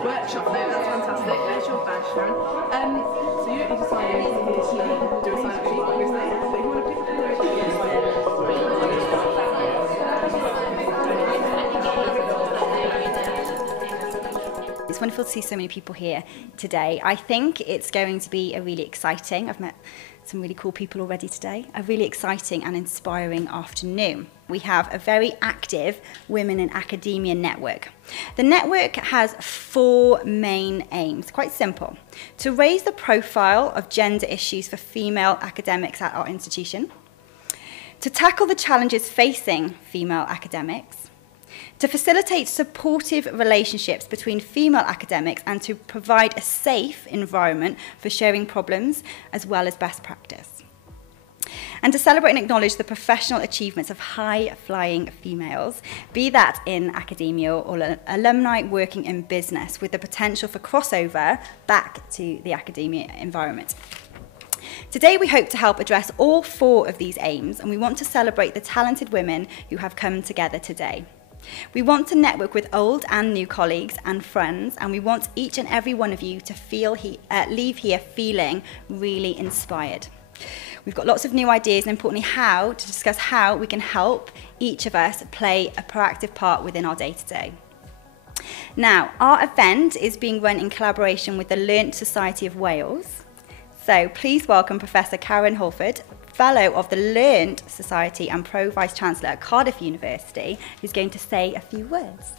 Workshop, no, that's fantastic. There's your badge, Sharon. So you decided to do a sign-up sheet, obviously. So you want to pick up It's wonderful to see so many people here today. I think it's going to be a really exciting, I've met some really cool people already today, a really exciting and inspiring afternoon. We have a very active Women in Academia network. The network has 4 main aims, quite simple. To raise the profile of gender issues for female academics at our institution, to tackle the challenges facing female academics, to facilitate supportive relationships between female academics and to provide a safe environment for sharing problems as well as best practice. And to celebrate and acknowledge the professional achievements of high-flying females, be that in academia or alumni working in business, with the potential for crossover back to the academia environment. Today we hope to help address all 4 of these aims, and we want to celebrate the talented women who have come together today. We want to network with old and new colleagues and friends, and we want each and every one of you to leave here feeling really inspired. We've got lots of new ideas and importantly to discuss how we can help each of us play a proactive part within our day-to-day. Now, our event is being run in collaboration with the Learned Society of Wales. So please welcome Professor Karen Holford, Fellow of the Learned Society and Pro-Vice Chancellor at Cardiff University, who's going to say a few words.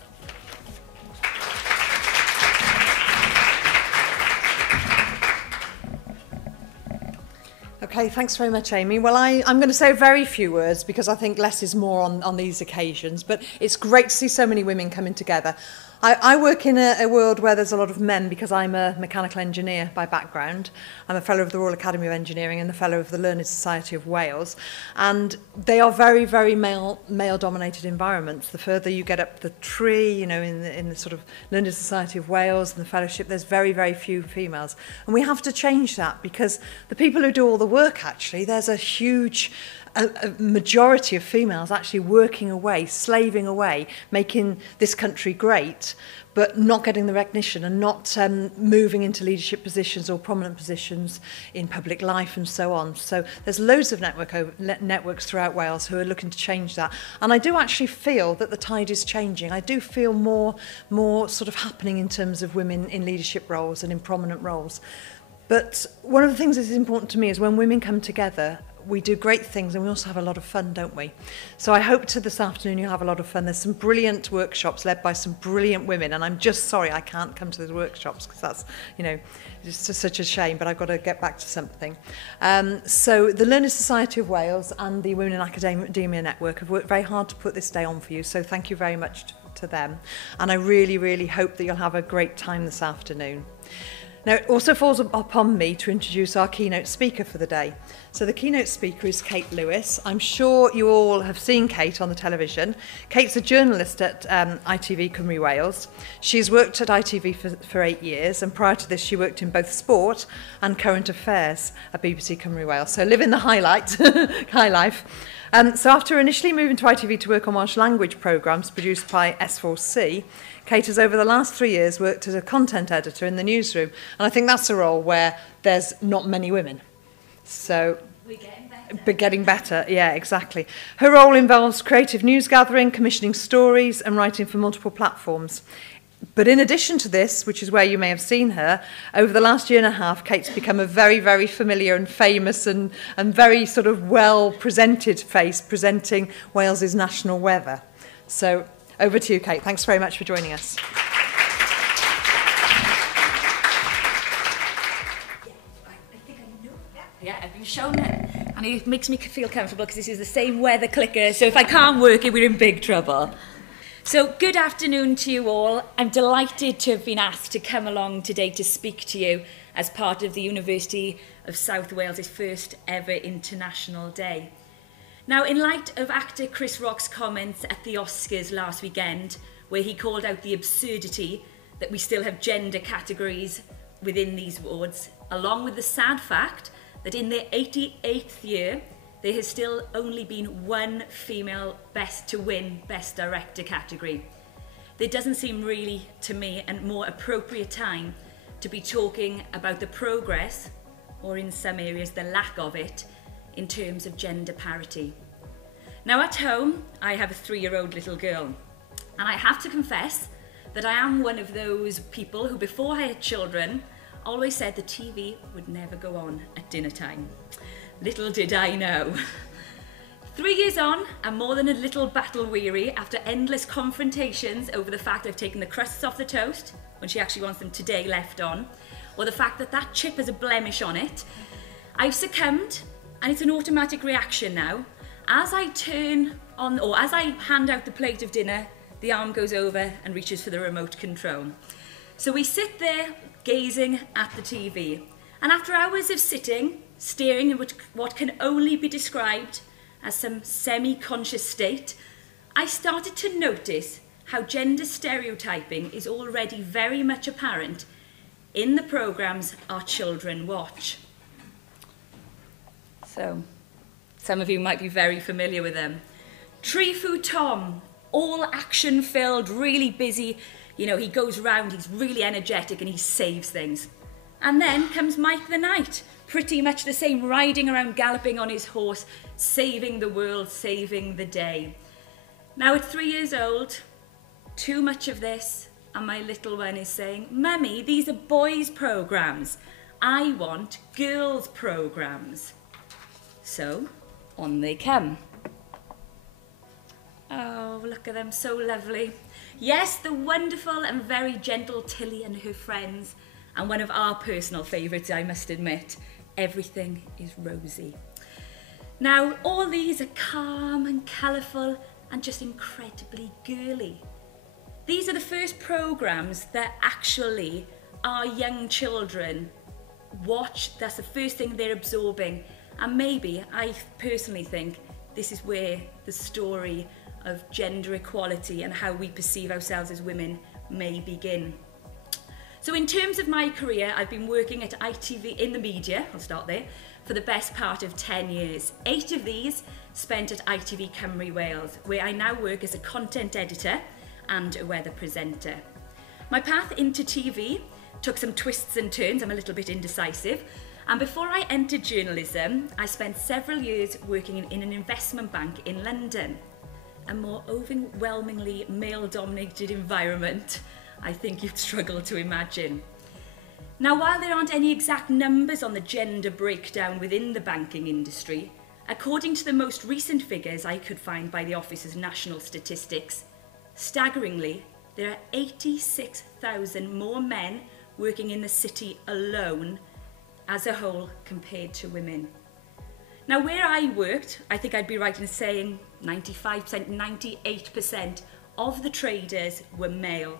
Okay, thanks very much, Amy. Well, I'm going to say very few words because I think less is more on these occasions, but it's great to see so many women coming together. I work in a world where there's a lot of men because I'm a mechanical engineer by background. I'm a fellow of the Royal Academy of Engineering and a fellow of the Learned Society of Wales. And they are very, very male-dominated environments. The further you get up the tree, you know, in the sort of Learned Society of Wales and the fellowship, there's very, very few females. And we have to change that because the people who do all the work, actually, there's a huge a majority of females actually working away, slaving away, making this country great, but not getting the recognition and not moving into leadership positions or prominent positions in public life and so on. So there's loads of networks throughout Wales who are looking to change that. And I do actually feel that the tide is changing. I do feel more sort of happening in terms of women in leadership roles and in prominent roles. But one of the things that is important to me is when women come together, we do great things and we also have a lot of fun, don't we? So I hope this afternoon you'll have a lot of fun. There's some brilliant workshops led by some brilliant women, and I'm just sorry I can't come to those workshops because that's, you know, it's just such a shame, but I've got to get back to something. So the Learned Society of Wales and the Women in Academia Network have worked very hard to put this day on for you, so thank you very much to them. And I really, really hope that you'll have a great time this afternoon. Now, it also falls upon me to introduce our keynote speaker for the day. So the keynote speaker is Kate Lewis. I'm sure you all have seen Kate on the television. Kate's a journalist at ITV Cymru Wales. She's worked at ITV for 8 years, and prior to this she worked in both sport and current affairs at BBC Cymru Wales. So living the high life. So after initially moving to ITV to work on Welsh language programmes produced by S4C, Kate has over the last 3 years worked as a content editor in the newsroom, and I think that's a role where there's not many women. So we're getting better. But getting better, yeah, exactly. Her role involves creative news gathering, commissioning stories and writing for multiple platforms. But in addition to this, which is where you may have seen her, over the last year and a half, Kate's become a very, very familiar and famous and very sort of well-presented face presenting Wales's national weather. So over to you, Kate. Thanks very much for joining us. Yeah, I've been shown it, and it makes me feel comfortable because this is the same weather clicker, so if I can't work it, we're in big trouble. So, good afternoon to you all. I'm delighted to have been asked to come along today to speak to you as part of the University of South Wales' first ever International Day. Now, in light of actor Chris Rock's comments at the Oscars last weekend, where he called out the absurdity that we still have gender categories within these awards, along with the sad fact that in their 88th year, there has still only been one female to win Best Director category. There doesn't seem really, to me, a more appropriate time to be talking about the progress, or in some areas the lack of it, in terms of gender parity. Now at home, I have a 3-year-old little girl, and I have to confess that I am one of those people who, before I had children, always said the TV would never go on at dinner time. Little did I know. 3 years on, I'm more than a little battle weary after endless confrontations over the fact I've taken the crusts off the toast when she actually wants them today left on, or the fact that that chip has a blemish on it. I've succumbed, and it's an automatic reaction now. As I turn on, or as I hand out the plate of dinner, the arm goes over and reaches for the remote control. So we sit there gazing at the TV, and after hours of sitting, staring at what can only be described as some semi-conscious state, I started to notice how gender stereotyping is already very much apparent in the programmes our children watch. So, some of you might be very familiar with them. Tree Foo Tom, all action-filled, really busy. You know, he goes round, he's really energetic and he saves things. And then comes Mike the Knight, pretty much the same, riding around, galloping on his horse, saving the world, saving the day. Now at 3 years old, too much of this, and my little one is saying, "Mummy, these are boys' programmes. I want girls' programmes." So, on they come. Oh, look at them, so lovely. Yes, the wonderful and very gentle Tilly and her friends, and one of our personal favourites, I must admit, Everything is Rosy. Now, all these are calm and colourful and just incredibly girly. These are the first programmes that actually our young children watch. That's the first thing they're absorbing. And maybe, I personally think, this is where the story of gender equality and how we perceive ourselves as women may begin. So in terms of my career, I've been working at ITV in the media, I'll start there, for the best part of 10 years. 8 of these spent at ITV Cymru Wales, where I now work as a content editor and a weather presenter. My path into TV took some twists and turns. I'm a little bit indecisive. And before I entered journalism, I spent several years working in an investment bank in London, a more overwhelmingly male-dominated environment I think you'd struggle to imagine. Now, while there aren't any exact numbers on the gender breakdown within the banking industry, according to the most recent figures I could find by the Office's national statistics, staggeringly, there are 86,000 more men working in the city alone as a whole compared to women. Now, where I worked, I think I'd be right in saying 95%, 98% of the traders were male.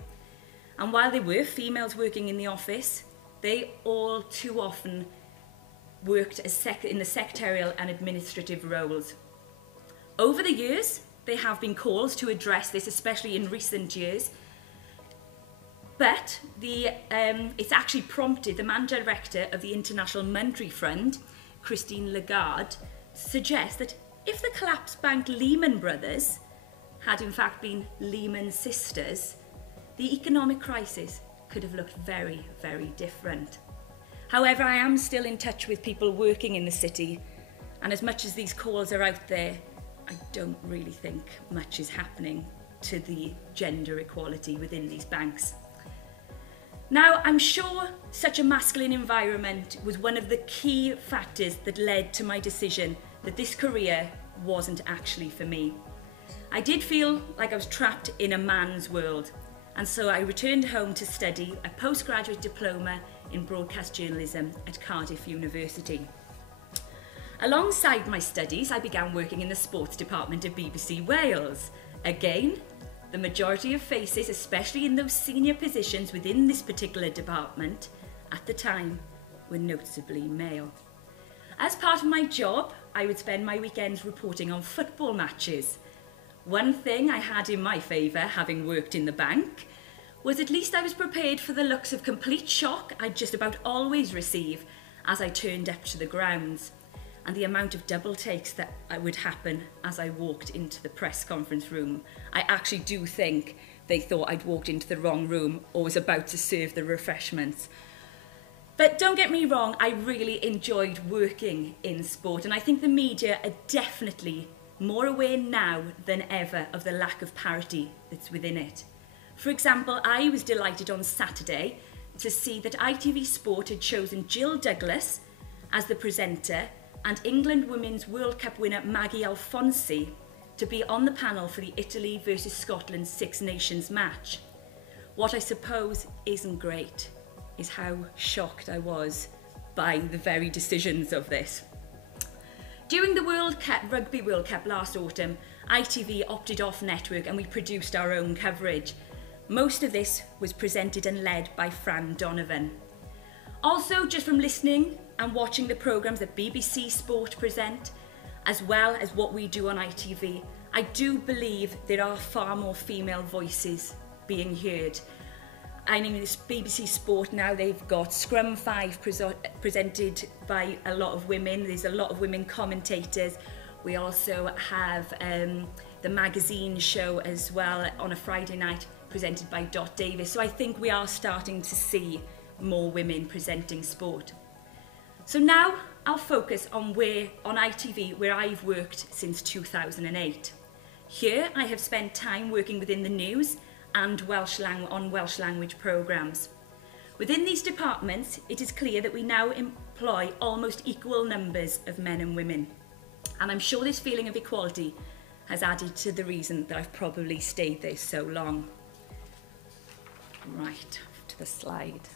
And while there were females working in the office, they all too often worked in the secretarial and administrative roles. Over the years, there have been calls to address this, especially in recent years. But it's actually prompted the managing director of the International Monetary Fund, Christine Lagarde, suggest that if the collapsed bank Lehman Brothers had in fact been Lehman sisters, the economic crisis could have looked very, very different. However, I am still in touch with people working in the city, and as much as these calls are out there, I don't really think much is happening to the gender equality within these banks. Now, I'm sure such a masculine environment was one of the key factors that led to my decision that this career wasn't actually for me. I did feel like I was trapped in a man's world, and so I returned home to study a postgraduate diploma in broadcast journalism at Cardiff University. Alongside my studies, I began working in the sports department of BBC Wales. Again, the majority of faces, especially in those senior positions within this particular department, at the time, were noticeably male. As part of my job, I would spend my weekends reporting on football matches. One thing I had in my favour, having worked in the bank, was at least I was prepared for the looks of complete shock I'd just about always receive as I turned up to the grounds. and the amount of double takes that would happen as I walked into the press conference room. I actually do think they thought I'd walked into the wrong room or was about to serve the refreshments. But don't get me wrong, I really enjoyed working in sport, and I think the media are definitely more aware now than ever of the lack of parity that's within it. For example, I was delighted on Saturday to see that ITV Sport had chosen Jill Douglas as the presenter and England Women's World Cup winner Maggie Alfonsi to be on the panel for the Italy versus Scotland Six Nations match. What I suppose isn't great is how shocked I was by the very decisions of this. During the Rugby World Cup last autumn, ITV opted off network and we produced our own coverage. Most of this was presented and led by Fran Donovan. Also, just from listening and watching the programmes that BBC Sport present, as well as what we do on ITV, I do believe there are far more female voices being heard. I mean, this BBC Sport now, they've got Scrum 5 presented by a lot of women. There's a lot of women commentators. We also have the magazine show as well on a Friday night presented by Dot Davis. So I think we are starting to see more women presenting sport. So now I'll focus on ITV, where I've worked since 2008. Here I have spent time working within the news and on Welsh language programmes. Within these departments, it is clear that we now employ almost equal numbers of men and women. And I'm sure this feeling of equality has added to the reason that I've probably stayed there so long. Right, to the slide.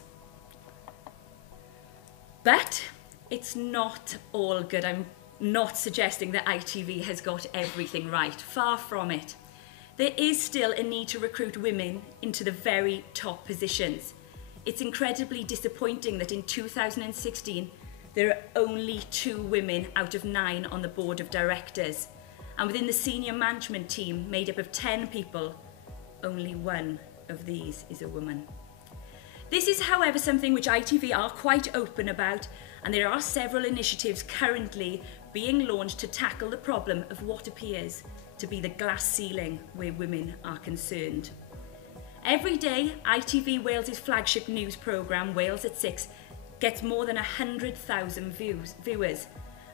But it's not all good. I'm not suggesting that ITV has got everything right. Far from it. There is still a need to recruit women into the very top positions. It's incredibly disappointing that in 2016 there are only 2 women out of 9 on the board of directors, and within the senior management team made up of 10 people, only 1 of these is a woman. This is, however, something which ITV are quite open about, and there are several initiatives currently being launched to tackle the problem of what appears to be the glass ceiling where women are concerned. Every day, ITV Wales's flagship news programme, Wales at 6, gets more than 100,000 viewers,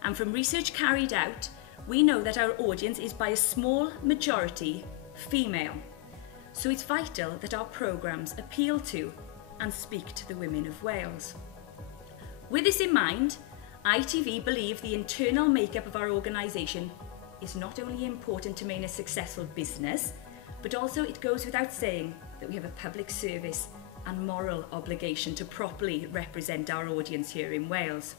and from research carried out, we know that our audience is by a small majority female. So it's vital that our programmes appeal to and speak to the women of Wales. With this in mind, ITV believe the internal makeup of our organisation is not only important to maintain a successful business, but also it goes without saying that we have a public service and moral obligation to properly represent our audience here in Wales.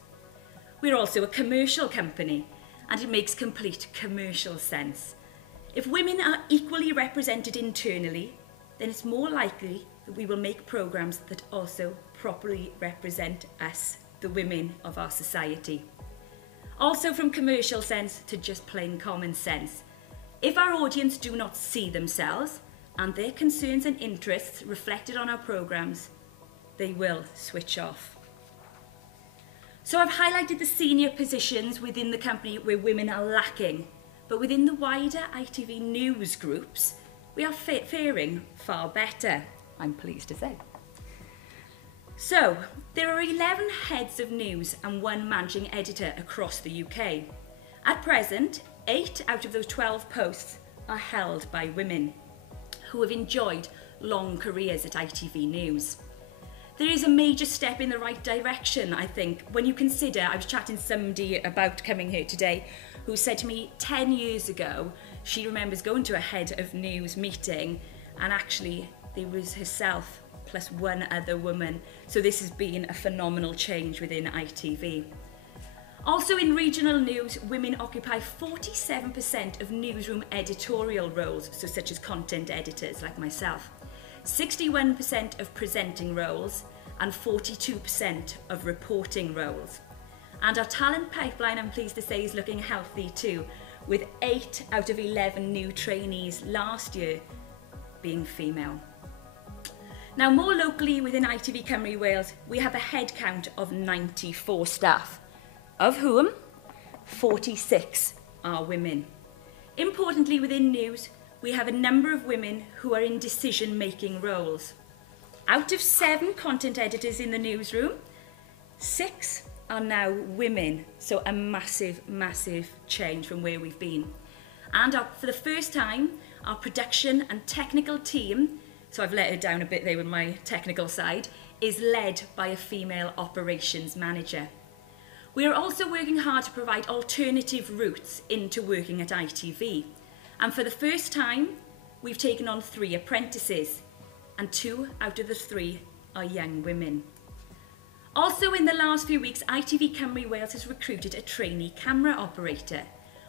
We're also a commercial company, and it makes complete commercial sense. If women are equally represented internally, then it's more likely that we will make programmes that also properly represent us, the women of our society. Also, from commercial sense to just plain common sense, if our audience do not see themselves and their concerns and interests reflected on our programmes, they will switch off. So I've highlighted the senior positions within the company where women are lacking, but within the wider ITV news groups, we are faring far better, I'm pleased to say. So, there are 11 heads of news and 1 managing editor across the UK. At present, 8 out of those 12 posts are held by women who have enjoyed long careers at ITV News. There is a major step in the right direction, I think, when you consider, I was chatting to somebody about coming here today who said to me 10 years ago, she remembers going to a head of news meeting and actually there was herself plus 1 other woman. So this has been a phenomenal change within ITV. Also in regional news, women occupy 47% of newsroom editorial roles, so such as content editors like myself, 61% of presenting roles, and 42% of reporting roles. And our talent pipeline, I'm pleased to say, is looking healthy too, with 8 out of 11 new trainees last year being female. Now, more locally within ITV Cymru Wales, we have a headcount of 94 staff, of whom 46 are women. Importantly, within news, we have a number of women who are in decision-making roles. Out of 7 content editors in the newsroom, 6 are now women, so a massive, massive change from where we've been. And for the first time, our production and technical team, so I've let it down a bit there with my technical side, is led by a female operations manager. We are also working hard to provide alternative routes into working at ITV. And for the first time, we've taken on 3 apprentices, and 2 out of the 3 are young women. Also in the last few weeks, ITV Cymru Wales has recruited a trainee camera operator.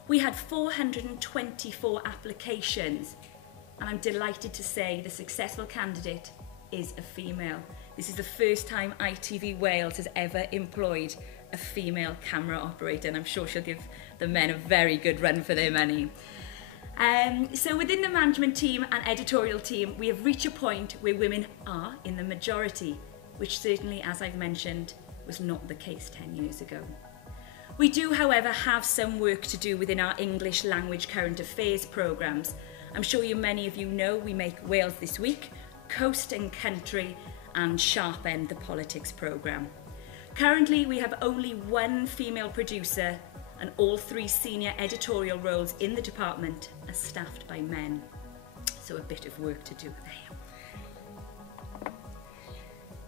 We had 424 applications, and I'm delighted to say the successful candidate is a female. This is the first time ITV Wales has ever employed a female camera operator, and I'm sure she'll give the men a very good run for their money. So within the management team and editorial team, we have reached a point where women are in the majority, which certainly, as I've mentioned, was not the case 10 years ago. We do, however, have some work to do within our English language current affairs programmes. I'm sure many of you know we make Wales This Week, Coast and Country, and Sharp End, the politics programme. Currently, we have only 1 female producer, and all 3 senior editorial roles in the department are staffed by men. So a bit of work to do there.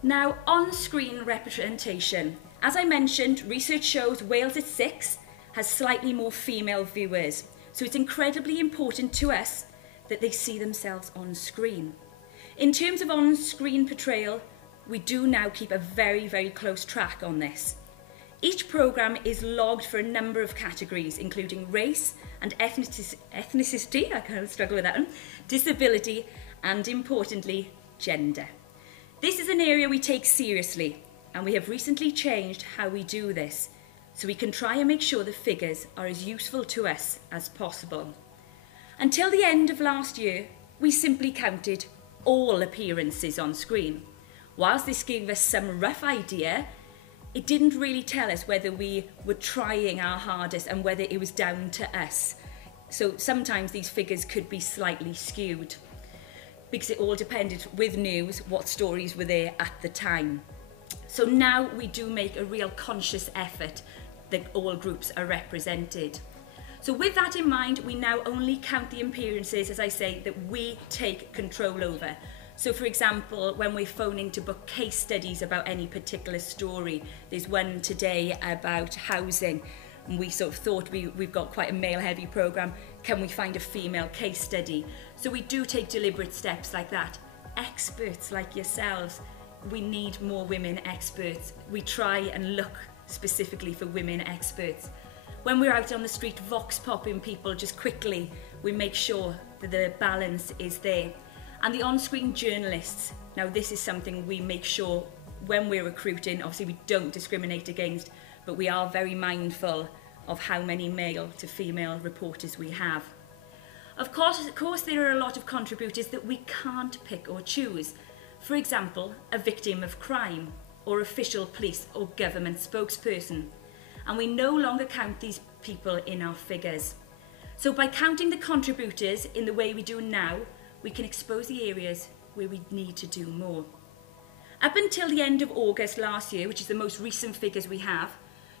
Now, on-screen representation. As I mentioned, research shows Wales at 6 has slightly more female viewers, so it's incredibly important to us that they see themselves on screen. In terms of on-screen portrayal, we do now keep a very, very close track on this. Each programme is logged for a number of categories, including race and ethnicity, I kind of struggle with that one, disability, and importantly, gender. This is an area we take seriously, and we have recently changed how we do this, so we can try and make sure the figures are as useful to us as possible. Until the end of last year, we simply counted all appearances on screen. Whilst this gave us some rough idea, it didn't really tell us whether we were trying our hardest and whether it was down to us. So sometimes these figures could be slightly skewed, because it all depended with news what stories were there at the time. So now we do make a real conscious effort that all groups are represented. So with that in mind, we now only count the appearances, as I say, that we take control over. So for example, when we're phoning to book case studies about any particular story, there's one today about housing, and we sort of thought we've got quite a male-heavy programme, can we find a female case study? So we do take deliberate steps like that. Experts like yourselves, we need more women experts. We try and look specifically for women experts. When we're out on the street vox popping people just quickly, we make sure that the balance is there. And the on-screen journalists, now this is something we make sure when we're recruiting, obviously we don't discriminate against, but we are very mindful of how many male to female reporters we have. Of course there are a lot of contributors that we can't pick or choose. For example, a victim of crime, or official police or government spokesperson. And we no longer count these people in our figures. So by counting the contributors in the way we do now, we can expose the areas where we need to do more. Up until the end of August last year, which is the most recent figures we have,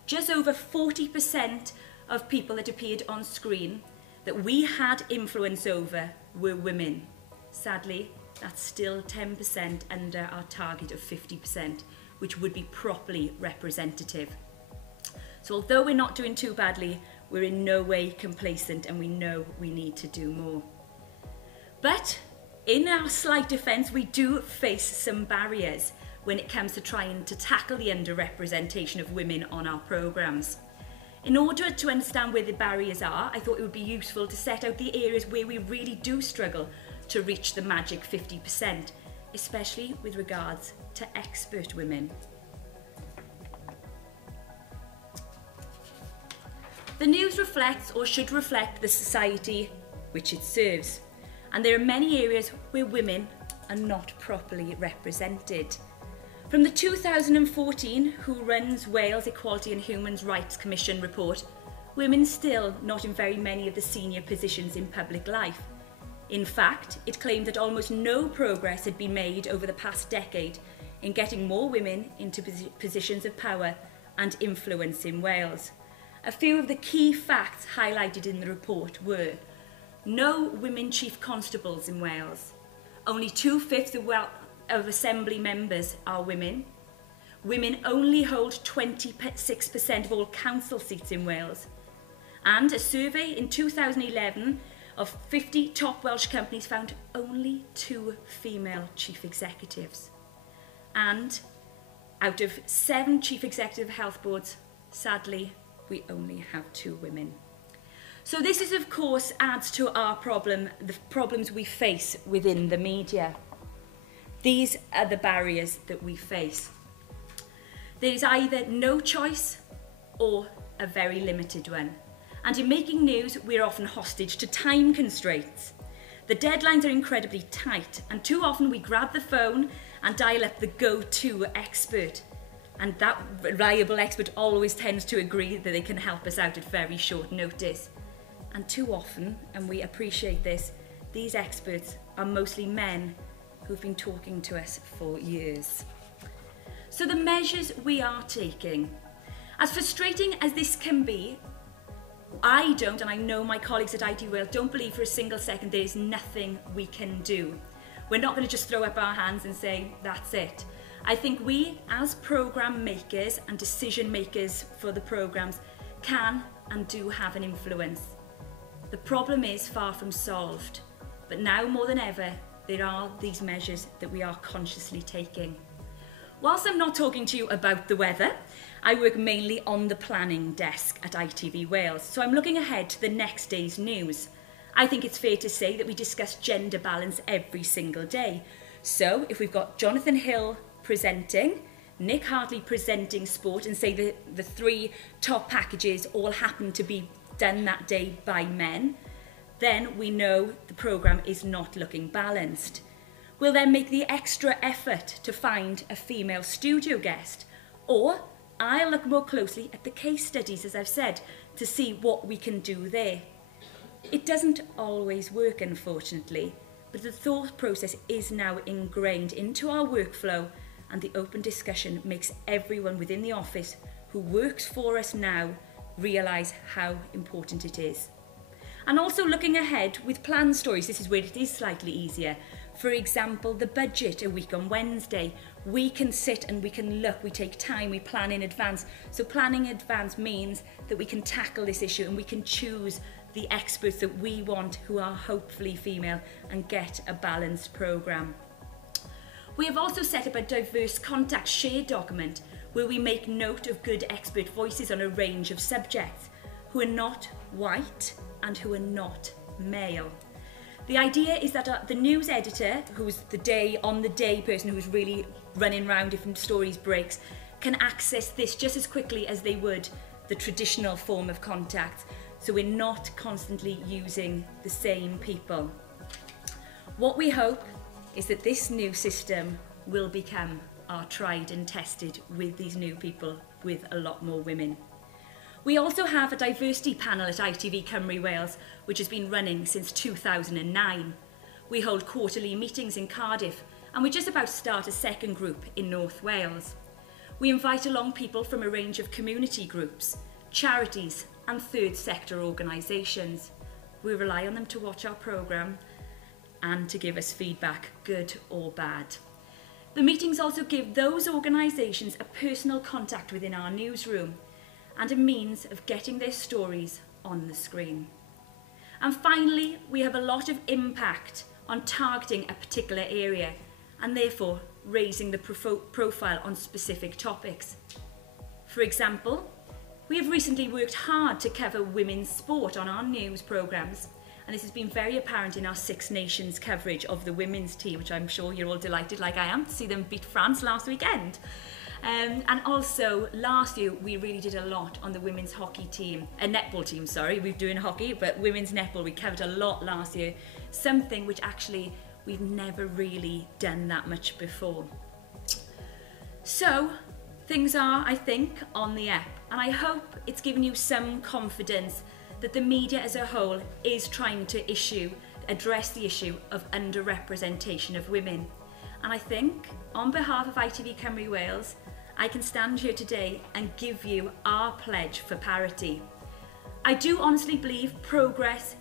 just over 40% of people that appeared on screen that we had influence over were women. Sadly, that's still 10% under our target of 50%, which would be properly representative. So although we're not doing too badly, we're in no way complacent, and we know we need to do more. But in our slight defence, we do face some barriers when it comes to trying to tackle the underrepresentation of women on our programmes. In order to understand where the barriers are, I thought it would be useful to set out the areas where we really do struggle to reach the magic 50%, especially with regards to expert women. The news reflects, or should reflect, the society which it serves. And there are many areas where women are not properly represented. From the 2014 Who Runs Wales Equality and Human Rights Commission report, women still not in very many of the senior positions in public life. In fact, it claimed that almost no progress had been made over the past decade in getting more women into positions of power and influence in Wales. A few of the key facts highlighted in the report were: no women chief constables in Wales, only 2/5 of assembly members are women, women only hold 26% of all council seats in Wales, and a survey in 2011 of 50 top Welsh companies found only 2 female chief executives. And out of 7 chief executive health boards, sadly, we only have 2 women. So this is, of course, adds to our problem, the problems we face within the media. These are the barriers that we face. There is either no choice or a very limited one. And in making news, we're often hostage to time constraints. The deadlines are incredibly tight, and too often we grab the phone and dial up the go-to expert. And that reliable expert always tends to agree that they can help us out at very short notice. And too often, and we appreciate this, these experts are mostly men who've been talking to us for years. So the measures we are taking, as frustrating as this can be, I don't, and I know my colleagues at IT Wales don't believe for a single second there is nothing we can do. We're not going to just throw up our hands and say, that's it. I think we, as programme makers and decision makers for the programmes, can and do have an influence. The problem is far from solved, but now more than ever, there are these measures that we are consciously taking. Whilst I'm not talking to you about the weather, I work mainly on the planning desk at ITV Wales, so I'm looking ahead to the next day's news. I think it's fair to say that we discuss gender balance every single day. So if we've got Jonathan Hill presenting, Nick Hartley presenting sport, and say the 3 top packages all happen to be done that day by men, then we know the programme is not looking balanced. We'll then make the extra effort to find a female studio guest, or I'll look more closely at the case studies, as I've said, to see what we can do there. It doesn't always work, unfortunately, but the thought process is now ingrained into our workflow, and the open discussion makes everyone within the office who works for us now realise how important it is. And also looking ahead with plan stories, this is where it is slightly easier. For example, the budget a week on Wednesday. We can sit and we can look, we take time, we plan in advance. So planning in advance means that we can tackle this issue and we can choose the experts that we want who are hopefully female and get a balanced programme. We have also set up a diverse contact share document where we make note of good expert voices on a range of subjects who are not white and who are not male. The idea is that the news editor, who's the on-the-day person who's really running around if stories breaks, can access this just as quickly as they would the traditional form of contact. So we're not constantly using the same people. What we hope is that this new system will become our tried and tested with these new people, with a lot more women. We also have a diversity panel at ITV Cymru Wales, which has been running since 2009. We hold quarterly meetings in Cardiff, and we're just about to start a second group in North Wales. We invite along people from a range of community groups, charities and third sector organisations. We rely on them to watch our programme and to give us feedback, good or bad. The meetings also give those organisations a personal contact within our newsroom and a means of getting their stories on the screen. And finally, we have a lot of impact on targeting a particular area and therefore raising the profile on specific topics. For example, we have recently worked hard to cover women's sport on our news programmes, and this has been very apparent in our Six Nations coverage of the women's team, which I'm sure you're all delighted, like I am, to see them beat France last weekend. And also, last year, we really did a lot on the women's hockey team, netball team, sorry. We're doing hockey, but women's netball, we covered a lot last year. Something which actually we've never really done that much before. So, Things are, I think, on the up, and I hope it's given you some confidence that the media as a whole is trying to address the issue of underrepresentation of women. And I think, on behalf of ITV Cymru Wales, I can stand here today and give you our pledge for parity. I do honestly believe progress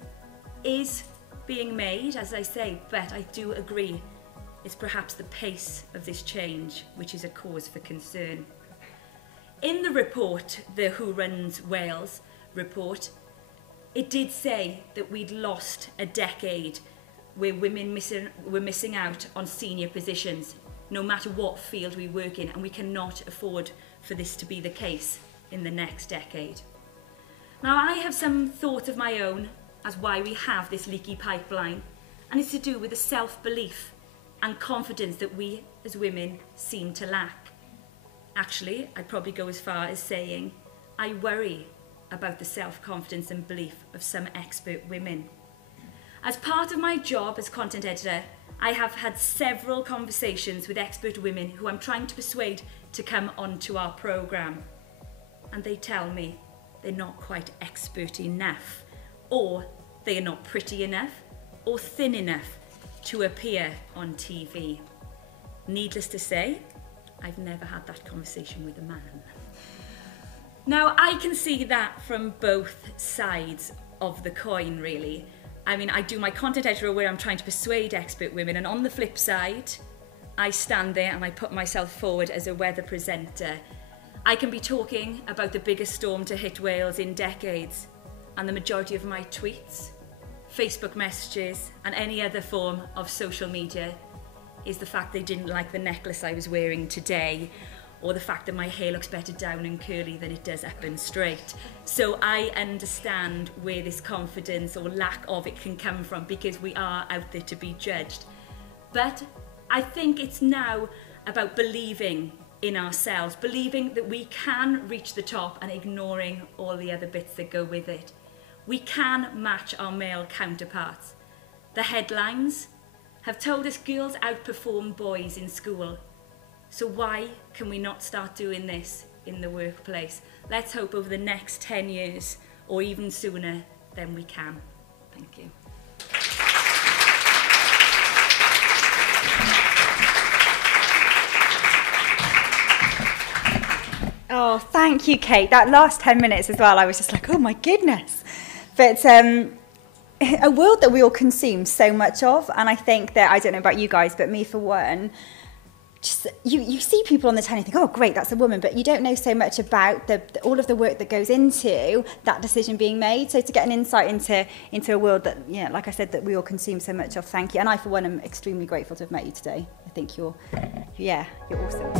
is being made, as I say, but I do agree it's perhaps the pace of this change which is a cause for concern. In the report, the Who Runs Wales report, it did say that we'd lost a decade where women were missing out on senior positions, no matter what field we work in, and we cannot afford for this to be the case in the next decade. Now, I have some thoughts of my own as why we have this leaky pipeline, and it's to do with the self-belief and confidence that we as women seem to lack. Actually, I'd probably go as far as saying I worry about the self-confidence and belief of some expert women. As part of my job as content editor, I have had several conversations with expert women who I'm trying to persuade to come onto our programme. And they tell me they're not quite expert enough, or they are not pretty enough, or thin enough to appear on TV. Needless to say, I've never had that conversation with a man. Now, I can see that from both sides of the coin, really. I mean, I do my content editor where I'm trying to persuade expert women, and on the flip side, I stand there and I put myself forward as a weather presenter. I can be talking about the biggest storm to hit Wales in decades, and the majority of my tweets, Facebook messages, and any other form of social media is the fact they didn't like the necklace I was wearing today, or the fact that my hair looks better down and curly than it does up and straight. So I understand where this confidence or lack of it can come from, because we are out there to be judged. But I think it's now about believing in ourselves, believing that we can reach the top and ignoring all the other bits that go with it. We can match our male counterparts. The headlines have told us girls outperform boys in school. So why can we not start doing this in the workplace? Let's hope over the next 10 years, or even sooner, then we can. Thank you. Oh, thank you, Kate. That last 10 minutes as well, I was just like, oh my goodness. But a world that we all consume so much of, and I think that, I don't know about you guys, but me for one, just you see people on the telly and think, oh great, that's a woman, but you don't know so much about all of the work that goes into that decision being made. So to get an insight into a world that, you know, like I said, that we all consume so much of, thank you. And I for one am extremely grateful to have met you today. I think you're awesome.